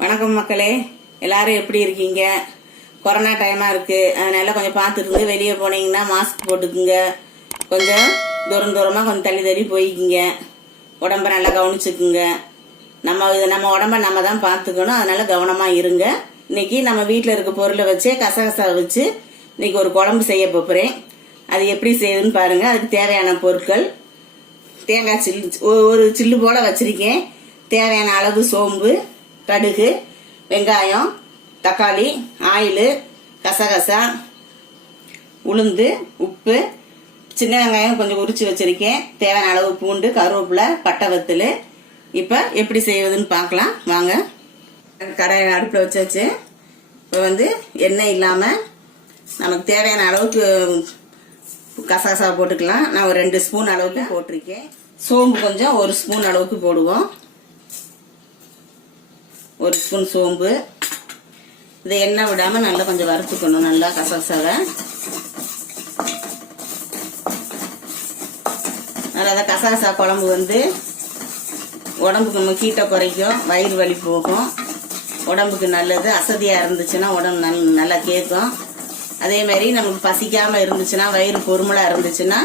வணக்கம் மக்களே. எல்லாரும் எப்படி இருக்கீங்க? கொரோனா டைமாக இருக்குது அதனால கொஞ்சம் பார்த்துட்டு வெளியே போனீங்கன்னா மாஸ்க் போட்டுக்குங்க. கொஞ்சம் தூரம் தூரமாக கொஞ்சம் தள்ளி தள்ளி போய்க்குங்க. உடம்ப நல்லா கவனிச்சுக்குங்க. நம்ம இது நம்ம உடம்ப நம்ம தான் பார்த்துக்கணும். அதனால கவனமாக இருங்க. இன்னைக்கு நம்ம வீட்டில் இருக்க பொருளை வச்சு கசகசா வச்சு இன்னைக்கு ஒரு குழம்பு செய்ய போகிறேன் அது எப்படி செய்யுதுன்னு பாருங்கள் அதுக்கு தேவையான பொருட்கள். தேங்காய் சில்லு ஒரு சில்லு போல் வச்சுருக்கேன். தேவையான அளவு சோம்பு. கடுகு வெங்காயம் தக்காளி ஆயில் கசகசா உளுந்து உப்பு. சின்ன வெங்காயம் கொஞ்சம் உரிச்சு வச்சிருக்கேன். தேவையான அளவு பூண்டு கருவேப்பிலை பட்டை வத்தல். இப்போ எப்படி செய்வதுன்னு பார்க்கலாம். வாங்க. கடாயை அடுப்பில் வச்சாச்சு. இப்போ வந்து எண்ணெய் இல்லாமல் நமக்கு தேவையான அளவுக்கு கசகசா போட்டுக்கலாம். நான் ஒரு ரெண்டு ஸ்பூன் அளவுக்கு போட்டிருக்கேன். சோம்பு கொஞ்சம் ஒரு ஸ்பூன் அளவுக்கு போடுவோம். ஒரு ஸ்பூன் சோம்பு. இதை எண்ணெய் விடாம நல்லா கொஞ்சம் வறுத்துக்கணும். நல்லா கசகசாவை நல்லா அந்த கசகசா குழம்பு வந்து உடம்புக்கு நம்ம கீட்டை குறைக்கும். வயிறு வலி போகும். உடம்புக்கு நல்லது. அசதியாக இருந்துச்சுன்னா உடம்பு நல் நல்லா கேட்கும். அதே மாதிரி நமக்கு பசிக்காமல் இருந்துச்சுன்னா வயிறு பொறுமலாக இருந்துச்சுன்னா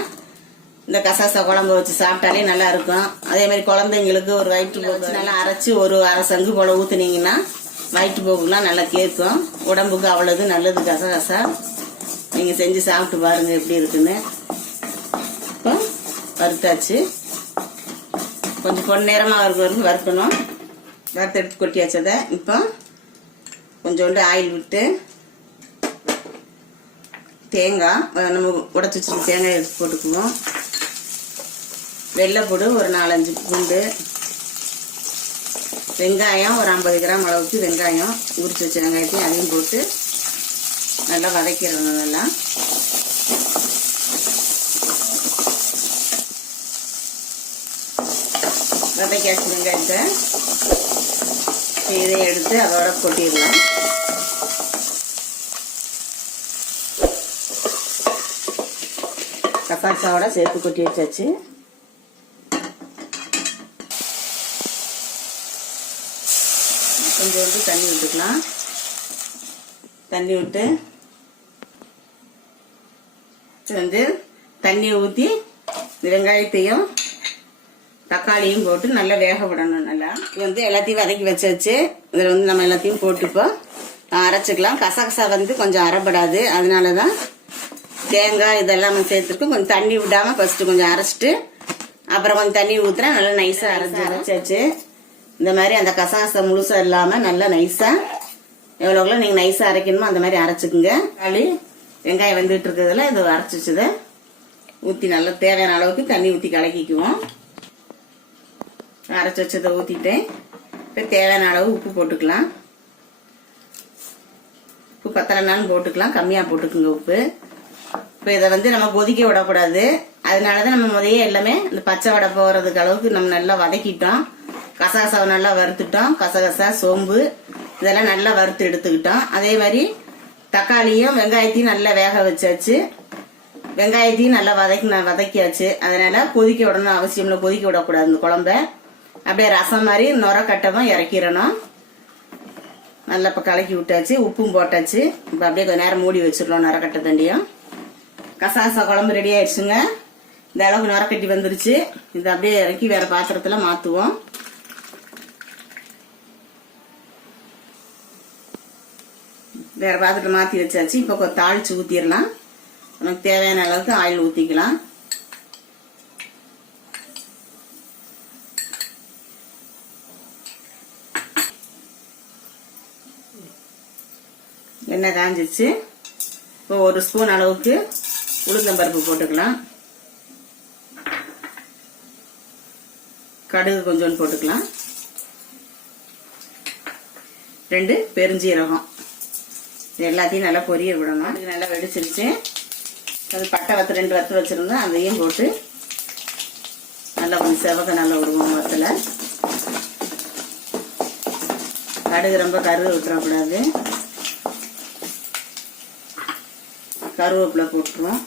இந்த கசாசா குழம்பு வச்சு சாப்பிட்டாலே நல்லா இருக்கும் அதே மாதிரி குழந்தைங்களுக்கு ஒரு வயிற்று போக்கு நல்லா அரைச்சி ஒரு அரை சங்கு போல ஊத்துனீங்கன்னா வயிற்று போக்குலாம் நல்லா கேட்கும். உடம்புக்கு அவ்வளவு நல்லது கசகசா நீங்கள் செஞ்சு சாப்பிட்டு பாருங்க எப்படி இருக்குன்னு. இப்போ வறுத்தாச்சு. கொஞ்சம் பொன்னிறமாக இருக்க வரைக்கும் வறுக்கணும். வறுத்து எடுத்து கொட்டியாச்சதை இப்போ கொஞ்சோண்டு ஆயில் விட்டு தேங்காய் நம்ம உடச்சி வச்சிருக்க தேங்காய் எடுத்து போட்டுக்குவோம். வெள்ளைப்பூடு ஒரு நாலஞ்சு பூண்டு. வெங்காயம் ஒரு ஐம்பது கிராம் அளவுக்கு வெங்காயம் உரிச்சு வச்ச வெங்காயத்தையும் அதையும் போட்டு நல்லா வதக்கிடணும் நல்லா வதக்காச்சு வெங்காயத்தை. இதை எடுத்து அதோட கொட்டிடலாம். தக்காளி சாவோட சேர்த்து கொட்டி வச்சாச்சு. கொஞ்சம் வந்து தண்ணி விட்டுக்கலாம் தண்ணி விட்டு வந்து தண்ணியை ஊற்றி வெங்காயத்தையும் தக்காளியும் போட்டு நல்லா வேக விடணும் நல்லா. இது வந்து எல்லாத்தையும் வதக்கி வச்சாச்சு. இதில் வந்து நம்ம எல்லாத்தையும் போட்டுப்போம். அரைச்சிக்கலாம். கசகசா வந்து கொஞ்சம் அரைப்படாது. அதனால தான் தேங்காய் இதெல்லாம் சேர்த்துருக்கோம் கொஞ்சம் தண்ணி விடாமல் ஃபஸ்ட்டு கொஞ்சம் அரைச்சிட்டு அப்புறம் கொஞ்சம் தண்ணி ஊற்றுனா நல்லா நைஸாக அரைச்சி அரைச்சாச்சு. இந்த மாதிரி அந்த கசகசா முழுசாக இல்லாமல் நல்லா நைஸாக எவ்வளோக்குள்ள நீங்கள் நைஸாக அரைக்கணுமோ அந்த மாதிரி அரைச்சிக்குங்க. தக்காளி வெங்காயம் வந்துட்டு இருக்கிறதுல இது அரைச்சி வச்சதை ஊற்றி நல்லா தேவையான அளவுக்கு தண்ணி ஊற்றி கலக்கிக்குவோம். அரைச்சி வச்சதை ஊற்றிட்டேன் இப்போ தேவையான அளவு உப்பு போட்டுக்கலாம். உப்பு பத்தலைனாலும் போட்டுக்கலாம். கம்மியாக போட்டுக்குங்க உப்பு. இப்போ இதை வந்து நம்ம கொதிக்க விடக்கூடாது. அதனால தான் நம்ம முதையே எல்லாமே இந்த பச்சை வடை போகிறதுக்கு அளவுக்கு நம்ம நல்லா வதக்கிட்டோம். கசகசாவை நல்லா வறுத்துட்டோம். கசகசா சோம்பு இதெல்லாம் நல்லா வறுத்து எடுத்துக்கிட்டோம். அதே மாதிரி தக்காளியும் வெங்காயத்தையும் நல்லா வேக வச்சாச்சு. வெங்காயத்தையும் நல்லா வதக்கி வதக்கியாச்சு. அதனால கொதிக்க விடணும் அவசியம் இல்லை. கொதிக்க விடக்கூடாது இந்த குழம்ப. அப்படியே ரசம் மாதிரி நுர கட்டவும் இறக்கிடணும். நல்லா இப்போ கலக்கி விட்டாச்சு. உப்பும் போட்டாச்சு. இப்போ அப்படியே கொஞ்ச நேரம் மூடி வச்சிடலாம் நுரக்கட்டை தண்டியும். கசாசா குழம்பு ரெடி ஆயிடுச்சுங்க. இந்த அளவுக்கு நுரக்கட்டி வந்துருச்சு. இதை அப்படியே இறக்கி வேற பாத்திரத்துல மாத்துவோம். வேற பாத்திரத்தில் மாத்தி வச்சாச்சு. இப்போ தாளித்து தாளிச்சு ஊத்திடலாம். நமக்கு தேவையான அளவுக்கு ஆயில் ஊத்திக்கலாம். எண்ணெய் காஞ்சிச்சு இப்போ ஒரு ஸ்பூன் அளவுக்கு உளுந்தம்பருப்பு போட்டுக்கலாம். கடுகு கொஞ்சோண்டு போட்டுக்கலாம். ரெண்டு பெருஞ்சீரகம். இது எல்லாத்தையும் நல்லா பொரிய விடணும். அதுக்கு நல்லா வெடிச்சிருச்சு. அது பட்டை வத்து ரெண்டு வத்து வச்சுருந்தோம் அதையும் போட்டு நல்லா கொஞ்சம் செவக்க நல்லா விடுவோம் வத்தில். கடுகு ரொம்ப கருவு விட்டுறக்கூடாது கருவேப்பிலை போட்டுருவோம்.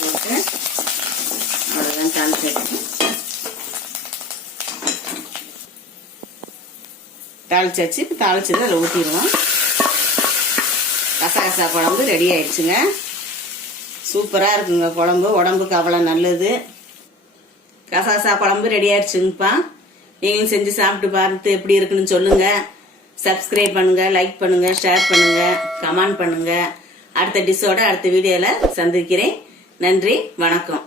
போட்டு அவ்வளோதான் தாளிச்சு தாளிச்சாச்சு. இப்போ தாளிச்சது அதில் ஊற்றிடுவோம் கசகசா குழம்பு ரெடி ஆயிடுச்சுங்க. சூப்பராக இருக்குங்க குழம்பு. உடம்புக்கு அவ்வளோ நல்லது. கசகசா குழம்பு ரெடி ஆயிடுச்சுங்கப்பா. நீங்களும் செஞ்சு சாப்பிட்டு பார்த்து எப்படி இருக்குன்னு சொல்லுங்கள் சப்ஸ்கிரைப் பண்ணுங்கள் லைக் பண்ணுங்கள் ஷேர் பண்ணுங்கள் கமெண்ட் பண்ணுங்கள் அடுத்த டிஷ்ஷோட அடுத்த வீடியோவில் சந்திக்கிறேன். நன்றி வணக்கம்.